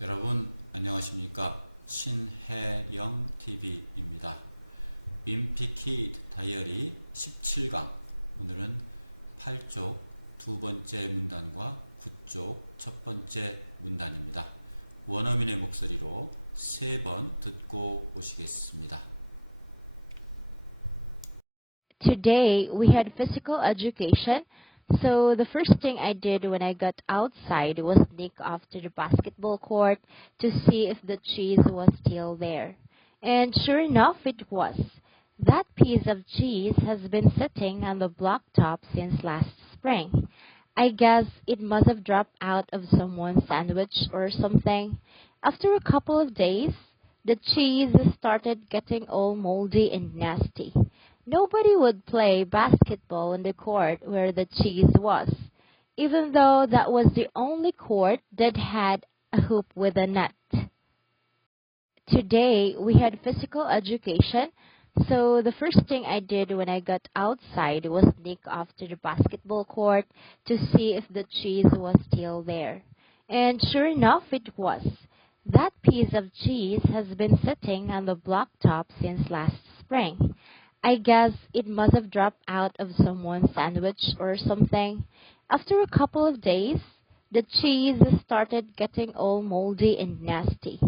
여러분 안녕하십니까? 신혜영 TV입니다. 임피키드 다이어리 17강 오늘은 8쪽 두 번째 문단과 9쪽 첫 번째 문단입니다. 원어민의 목소리로 세 번 듣고 오시겠습니다. Today we had physical education, so the first thing I did when I got outside was sneak off to the basketball court to see if the cheese was still there. And sure enough it was. That piece of cheese has been sitting on the blacktop since last spring. I guess it must have dropped out of someone's sandwich or something. After a couple of days, the cheese started getting all moldy and nasty. Nobody would play basketball on the court where the cheese was, even though that was the only court that had a hoop with a net. Today we had physical education, so the first thing I did when I got outside was sneak off to the basketball court to see if the cheese was still there. And sure enough it was. That piece of cheese has been sitting on the blacktop since last spring. I guess it must have dropped out of someone's sandwich or something. After a couple of days, the cheese started getting all moldy and nasty.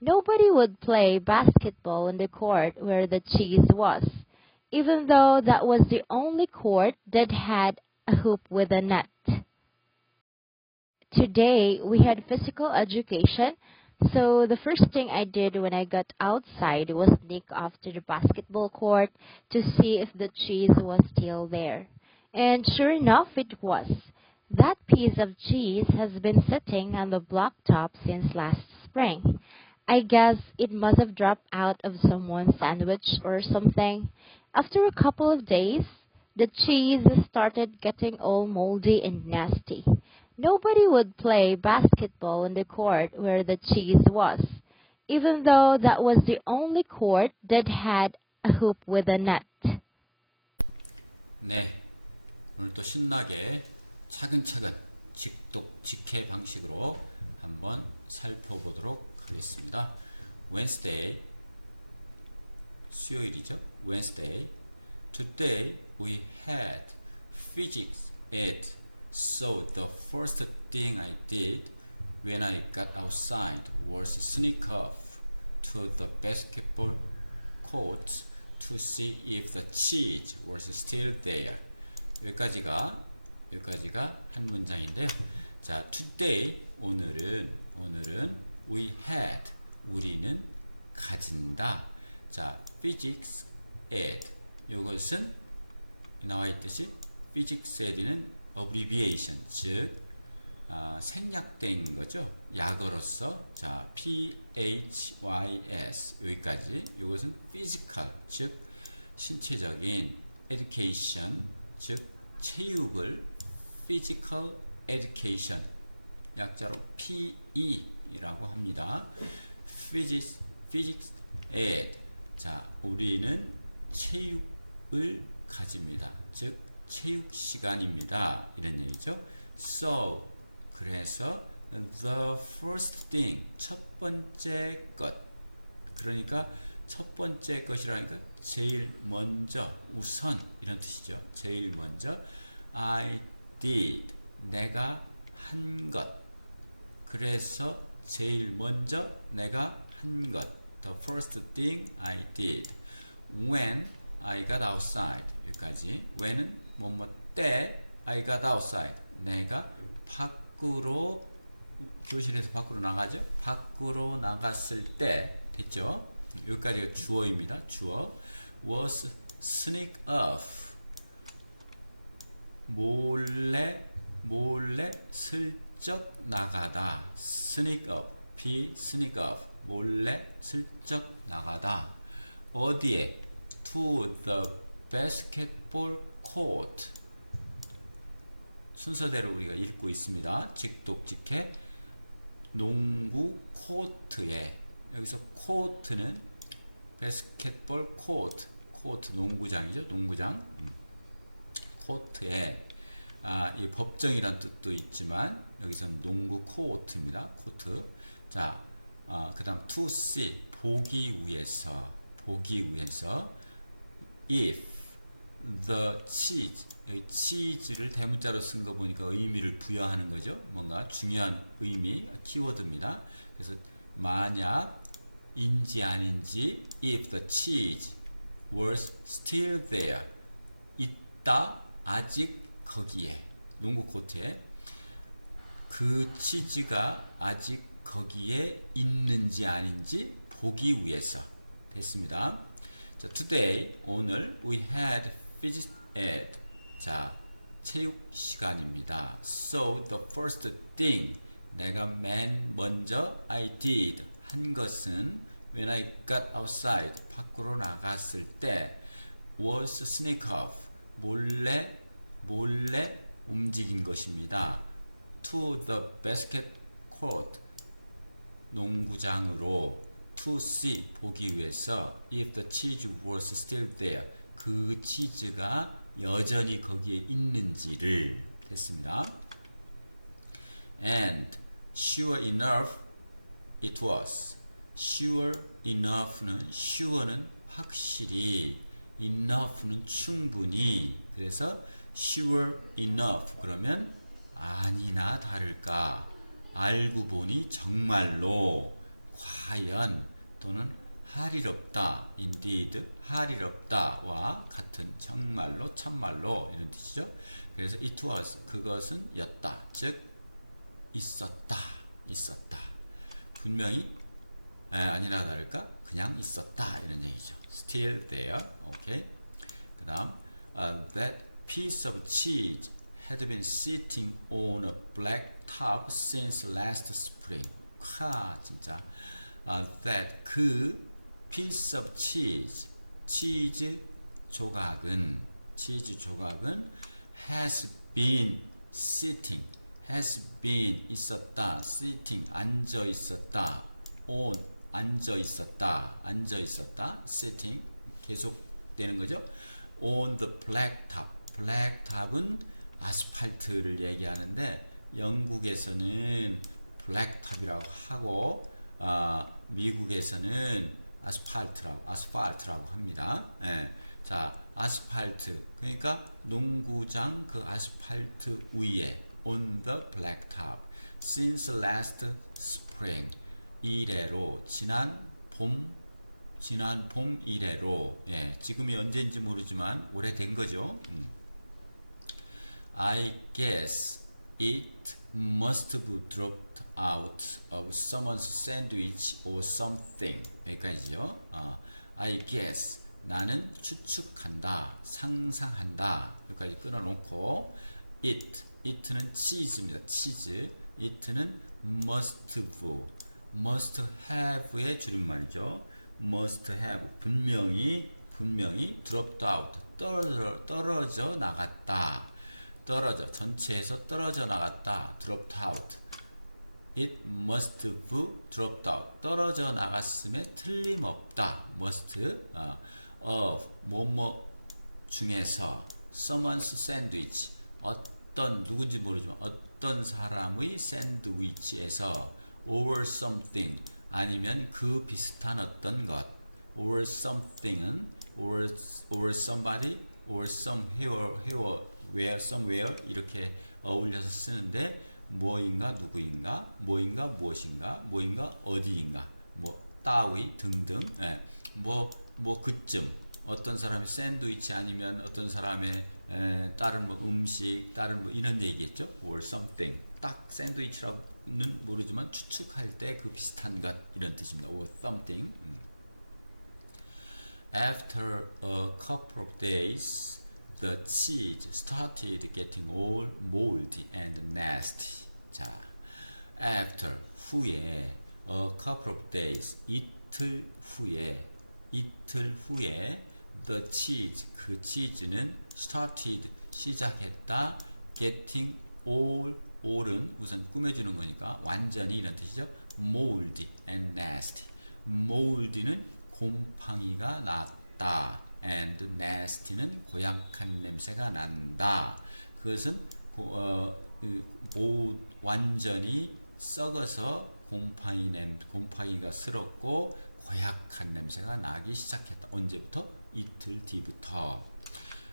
Nobody would play basketball on the court where the cheese was, even though that was the only court that had a hoop with a net. Today we had physical education, so the first thing I did when I got outside was sneak off to the basketball court to see if the cheese was still there. And sure enough it was. That piece of cheese has been sitting on the blacktop since last spring. I guess it must have dropped out of someone's sandwich or something. After a couple of days, the cheese started getting all moldy and nasty. Nobody would play basketball on the court where the cheese was, even though that was the only court that had a hoop with a net. 네, 오늘 또 신나게 차근차근 직독직해 방식으로 한번 살펴보도록 하겠습니다. Wednesday, 수요일이죠. Wednesday. Today we had physics at So the first thing I did when I got outside was sneak off to the basketball court to see if the cheese was still there. 여기까지가 한 문장인데요. 자, today 오늘은 we had 우리는 가진다. 자, physics ed 이것은 나와 있듯이 physics ed는 abbreviation, 즉 생략된 거죠. 약어로서 자 PHYS 여기까지. 이것은 physical, 즉 신체적인 education, 즉 체육을 physical education 약자로 PE라고 합니다. physics ed. 자, 우리는 체육을 가집니다. 즉 체육 시간입니다. 이런 얘기죠. So, 그래서 the first thing, 첫 번째 것. 그러니까 첫 번째 것이라니까 제일 먼저, 우선 이런 뜻이죠. 제일 먼저 I did, 내가 한 것. 그래서 제일 먼저 내가 한 것. The first thing I did when I got outside. 여기까지. when은 뭐뭐 때 I got outside. 내가 밖으로 교실에서 밖으로 나가죠. 밖으로 나갔을 때 됐죠. 여기까지가 주어입니다. 주어. was sneak off. 몰래 슬쩍 나가다. sneak off. sneak off. 몰래 슬쩍 나가다. 어디에? to the basketball court. 순서대로 우리가 읽고 있습니다. 직독직해. 농구 코트에. 여기서 코트는 basketball court. 코트 농구장이죠. 농구장. 코트에 이 법정이란 뜻도 있지만 여기서는 농구 코트입니다. 코트. 자, 그다음 to see 보기 위해서 if the cheese 여기 치즈를 대문자로 쓴 거 보니까 의미를 부여하는 거죠. 뭔가 중요한 의미 키워드입니다. 그래서 만약 인지 아닌지 if the cheese was still there 있다 아직 거기에 농구 코트에 그 치즈가 아직 거기에 있는지 아닌지 보기 위해서 됐습니다. 자, today 오늘 we had physics ed 자 체육 시간입니다. So the first thing 내가 맨 먼저 I did 한 것은 when I got outside 밖으로 나갔을 때 was sneak off 몰래 움직인 것입니다. To the basket court 농구장으로 to see 보기 위해서 if the cheese was still there 그 치즈가 여전히 거기에 있는지를 됐습니다. And sure enough it was sure enough는 sure는 확실히 enough는 충분히 그래서 sure enough 그러면 아니나 다를까 알고 보니 정말로 과연 또는 할일없다 indeed 할일없다와 같은 정말로 참말로 이런 뜻이죠. 그래서 it was 그것은 였다 즉 있었다 분명히 아니나 다를까 그냥 있었다 이런 얘기죠. still there 오케이. 그 다음 that piece of cheese had been sitting on a black top since last spring. 진짜 that 그 piece of cheese 치즈 조각은 has been sitting 있었다 sitting 앉아 있었다 on 앉아 있었다 sitting 계속 되는 거죠. on the blacktop은 아스팔트를 얘기하는데 영국에서는 블랙탑이라고 하고 미국에서는 아스팔트라고 합니다. 예. 자, 아스팔트 그러니까 농구장 그 아스팔트 위에 on the blacktop since last spring 이래로 지난 봄 이래로 예, 지금이 언제인지 모르지만 오래된 거죠. I guess it must have dropped out of someone's sandwich or something. 여기까지죠. I guess 나는 추측한다, 상상한다. 여기까지 끊어놓고 it는 치즈입니다. 치즈. it는 must have의 줄임말이죠. must have 분명히 dropped out 떨어져 나갔다. 전체에서 떨어져 나갔다. dropped out. It must have dropped out. 떨어져 나갔음에 틀림없다. must of 뭐뭐 중에서 someone's sandwich 어떤 누군지 모르지만 어떤 사람의 샌드위치에서 or something 아니면 그 비슷한 어떤 것 or something은 or somebody or somewhere 이렇게 어울려서 쓰는데 뭐인가 누구인가 뭐인가 무엇인가 뭐인가 어디인가 뭐 따위 등등 뭐 그쯤 어떤 사람의 샌드위치 아니면 어떤 사람의 다른 뭐 음식 다른 뭐 이런 얘기겠죠. or something 딱 샌드위치라고는 모르지만 추측할 때 그 비슷한 것 이런 뜻입니다. or something. After a couple of days the cheese started getting all moldy and nasty. 자, after 후에 a couple of days 이틀 후에 the cheese 그 치즈는 started 시작했다 getting all은 우선 꾸며주는 거니까 완전히 이런 뜻이죠. moldy and nasty. moldy는 곰팡이가 났다 and nasty는 고약한 냄새가 난다. 그것은 완전히 썩어서 곰팡이가 슬었고 고약한 냄새가 나기 시작했다. 언제부터? 이틀 뒤부터.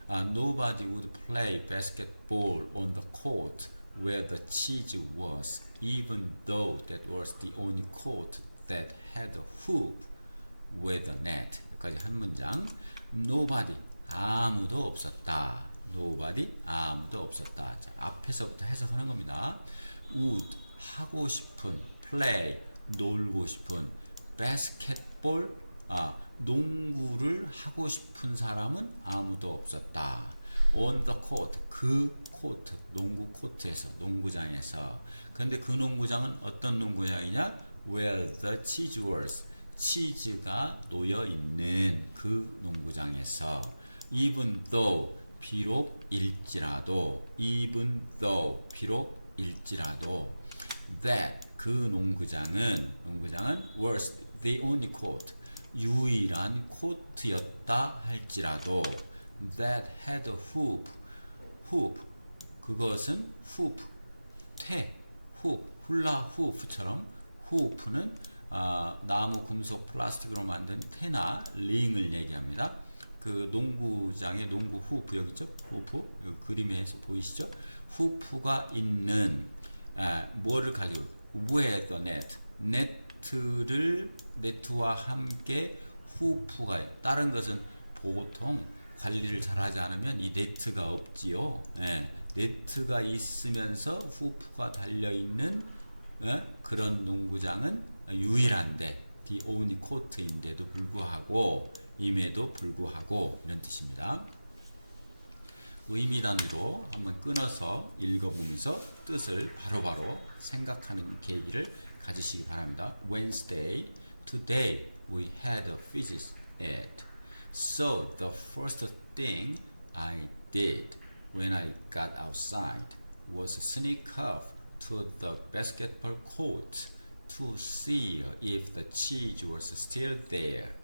Nobody would play basketball on the court where the cheese was, even though that was the only court that had a hoop with a net. 여기까지 한 문장. Nobody, 아무도 없었다. Nobody, 아무도 없었다. 자, 앞에서부터 해석하는 겁니다. Would, 하고 싶은, play, 놀고 싶은, basketball, 농구를 하고 싶은 사람은 아무도 없었다. On the court, 그 코트, 농구 코트에서, 농구장에서. 근데 그 농구장은 어떤 농구장이냐? Where the cheese was, 치즈가 놓여 있는 그 농구장에서. Even though, 비록일지라도, even though, 비록일지라도, that, 그 농구장은 was the only court, 유일한 코트였다 할지라도, that had a hoop, 그것은 hoop, 훌라 후프처럼, hoop는 나무, 금속, 플라스틱으로 만든 테나 링을 얘기합니다. 그 농구장의 농구 후프 여기 있죠? 후프 여기 그림에서 보이시죠? 후프가 있는 뭐를 가지고 with the net, 네트와 함께 후프가 다른 것은 보통 관리를 잘하지 않으면 이 네트가 없지요. 네트가 있으면서 후프가 달려있는 그런 농구장은 유일한데 the only court인데도 불구하고 임에도 불구하고 이런 뜻입니다. 의미 단위로 한번 끊어서 읽어보면서 뜻을 바로바로 생각하는 계기를 가지시기 바랍니다. Wednesday, today we had a physics ed. So the first thing I did when I got outside was sneak off to the basketball court to see if the cheese was still there.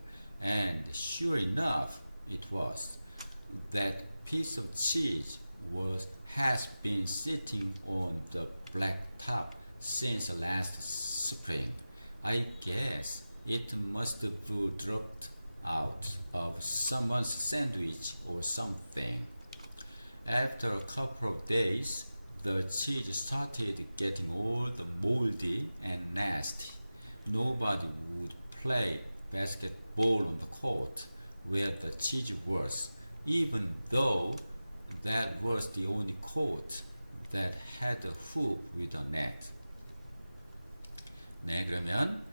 And sure enough, it was. That piece of cheese has been sitting on the black top since last spring. I guess it must have dropped out of someone's sandwich or something. After a couple of days, the cheese started getting all moldy and nasty. Nobody would play basketball on the court where the cheese was, even though that was the only court that had a hoop with a net. 네, 그러면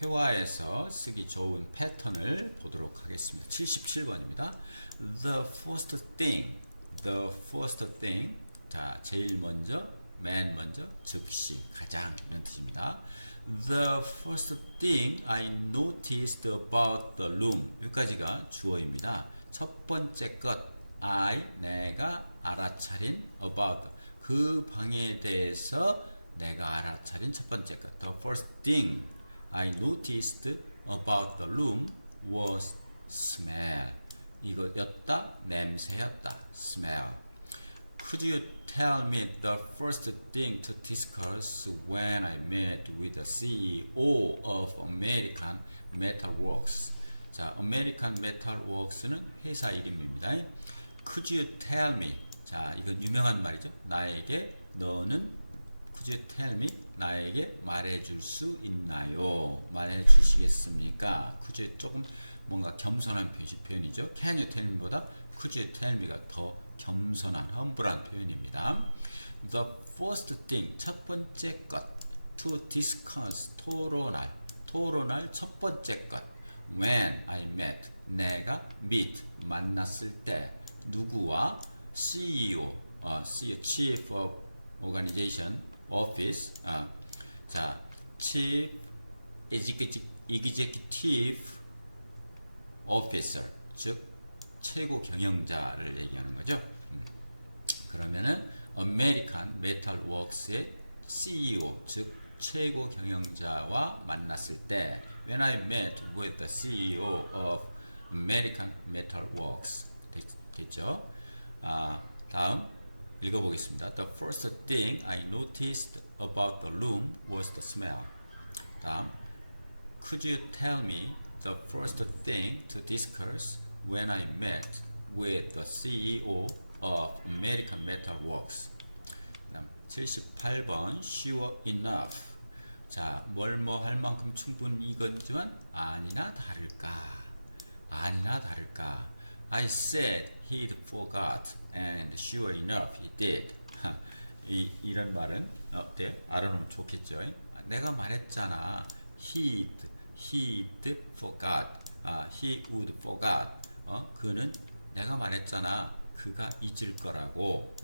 회화에서 쓰기 좋은 패턴을 보도록 하겠습니다. 77번입니다. The first thing. 자, 제일 먼저, 맨 먼저, 즉시, 가장 이런 뜻입니다. The first thing I noticed about the room. 여기까지가 주어입니다. 첫 번째 것, 내가 알아차린 about, 그 방에 대해서 내가 알아차린 첫 번째 것. The first thing I noticed about the room was smell. 이거였다, 냄새였다, smell. Could you tell me the first thing to discuss when I met with the CEO of American Metal Works? 자, American Metal Works는 회사 이름입니다. Could you tell me? 자, 이건 유명한 말이죠. 나에게 너는 Could you tell me? 나에게 말해줄 수 있나요? 말해주시겠습니까? Could you 조금 뭔가 겸손한 표현이죠. Can you tell me보다 Could you tell me가 더 겸손한, 험불한 표현입니다. The first thing, 첫 번째 것. To discuss, 토론할 첫 번째 것. When I met, 내가 meet, 만났을 때. 누구와? CEO, Chief of Organization Office. 자, Chief Executive Officer, 즉 최고 경영자를 얘기하는 거죠. 그러면은 American Metal Works의 CEO, 즉 최고 경영자와 만났을 때 When I met with the CEO of American Metal Works 됐죠. 다음 읽어보겠습니다. The first thing I noticed about the room was the smell. 다음, could you tell me the first thing to discuss when I met with the CEO of American Metal Works? 다음, 78번 sure enough. 자, 뭘뭐 할 만큼 충분히 익었지만 아니나 다를까. 아니나 다를까. I said he'd forgot and sure enough he did. 이런 말은 어때요? 알아놓으면 좋겠죠. 내가 말했잖아. he'd forgot. he would forgot. 그는 내가 말했잖아. 그가 잊을 거라고.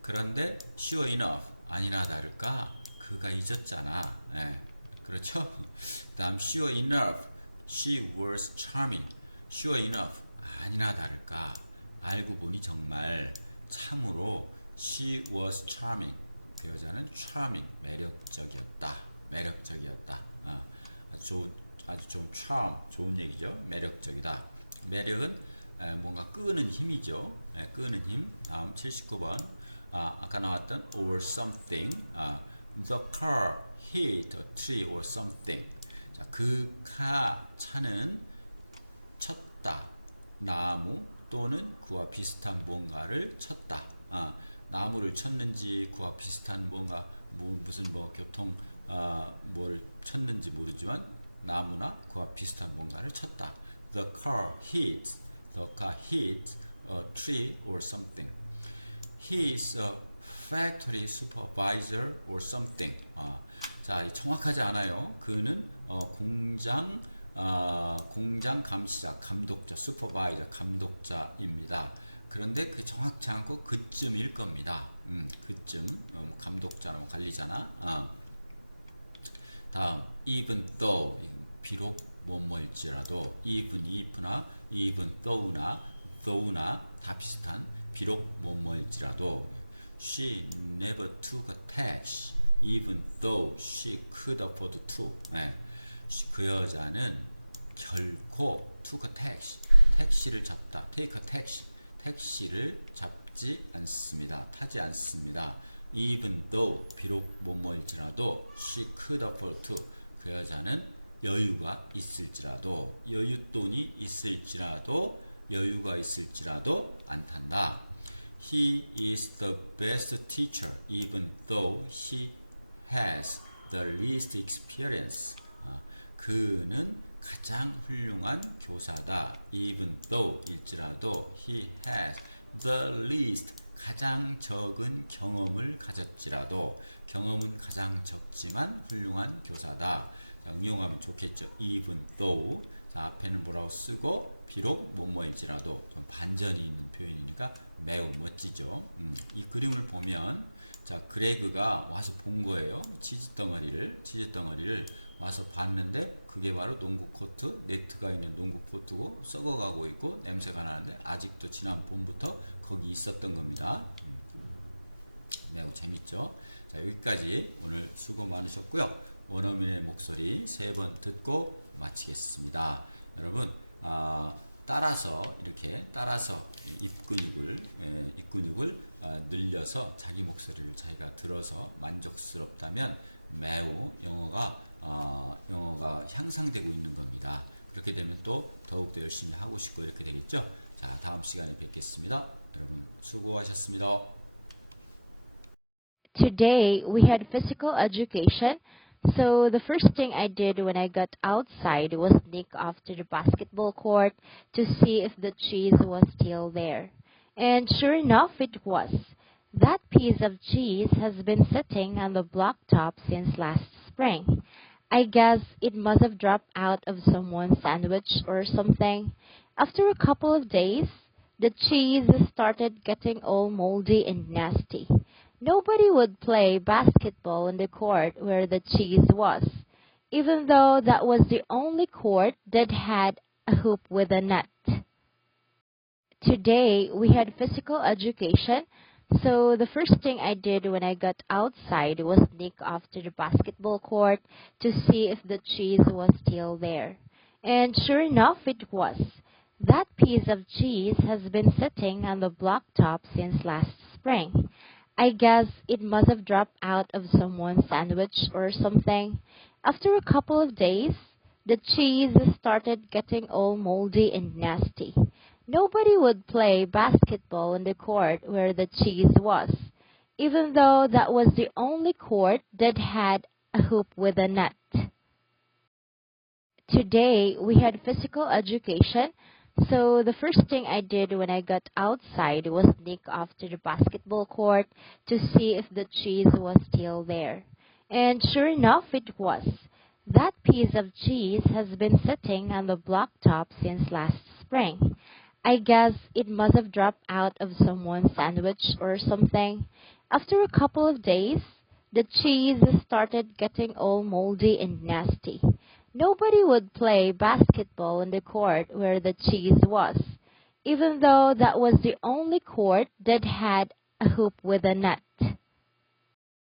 그런데 sure enough 아니나 다를까 그가 잊었잖아. 예, 그렇죠? 다음 sure enough she was charming. sure enough 아니나 다를까 알고 보니 정말 참으로 she was charming. 그 여자는 charming 매력적이었다. 매력적이었다. 아주 좋은 charm 좋은 얘기죠. 매력적이다. 매력은 뭔가 끄는 힘이죠. 끄는 힘. 다음 79번 아까 나왔던 or something. The car hit a tree or something. 자, 그 차는 쳤다. 나무 또는 그와 비슷한 뭔가를 쳤다. 나무를 쳤는지 그와 비슷한 뭔가 무슨 교통 뭘 쳤는지 모르지만 나무나 그와 비슷한 뭔가를 쳤다. The car hit a tree or something. He is a factory supervisor or something. 자, 정확하지 않아요. 그는 공장 감시자, 감독자, supervisor, 감독자입니다. 그런데 그 정확치 않고 그쯤일 겁니다. 그쯤 감독자나 관리자나. 다음 even though 비록 뭐뭐일지라도 even if나 even though나 다 비슷한 비록 뭐뭐일지라도 she never took a taxi even though she could afford to. 그 여자는 결코 took a taxi 택시를 잡다 take a taxi 택시를 잡지 않습니다. 타지 않습니다. even though 비록 뭐뭐일지라도 she could afford to 그 여자는 여유가 있을지라도 여윳돈이 있을지라도 여유가 있을지라도 안 탄다. He is the best teacher even though he has the least experience. 그는 가장 훌륭한 교사다. even though 일지라도 he has the least 가장 적은 경험을 가졌지라도 경험은 가장 적지만 훌륭한 교사다. 자, 응용하면 좋겠죠. even though 자, 앞에는 뭐라고 쓰고 비록 뭐뭐일지라도 좀 반전이 있는 표현이니까 매우 멋지죠. 이 그림을 보면 자 그레그가 와서 본 거예요. 치즈 덩어리를 와서 봤는데 그게 바로 농구 코트 네트가 있는 농구 코트고 썩어가고 있고 냄새가 나는데 아직도 지난 봄부터 거기 있었던 겁니다. 매우 재밌죠. 자 여기까지 오늘 수고 많으셨고요. 원어민의 목소리 3번 듣고 마치겠습니다. 여러분 따라서 입 근육을 늘려서 자기 목소리를 자기가 들어서 만족스럽다면 매우 영어가 향상되고 있는 겁니다. 그렇게 되면 또 더욱더 열심히 하고 싶고 이렇게 되겠죠. 자 다음 시간에 뵙겠습니다. 여러분 수고하셨습니다. Today we had physical education. So the first thing I did when I got outside was sneak off to the basketball court to see if the cheese was still there. And sure enough, it was. That piece of cheese has been sitting on the blacktop since last spring. I guess it must have dropped out of someone's sandwich or something. After a couple of days, the cheese started getting all moldy and nasty. Nobody would play basketball on the court where the cheese was, even though that was the only court that had a hoop with a net. Today we had physical education, so the first thing I did when I got outside was sneak off to the basketball court to see if the cheese was still there. And sure enough, it was. That piece of cheese has been sitting on the blacktop since last spring. I guess it must have dropped out of someone's sandwich or something. After a couple of days, the cheese started getting all moldy and nasty. Nobody would play basketball on the court where the cheese was, even though that was the only court that had a hoop with a net. Today, we had physical education, so the first thing I did when I got outside was sneak off to the basketball court to see if the cheese was still there. And sure enough, it was. That piece of cheese has been sitting on the blacktop since last spring. I guess it must have dropped out of someone's sandwich or something. After a couple of days, the cheese started getting all moldy and nasty. Nobody would play basketball on the court where the cheese was, even though that was the only court that had a hoop with a net.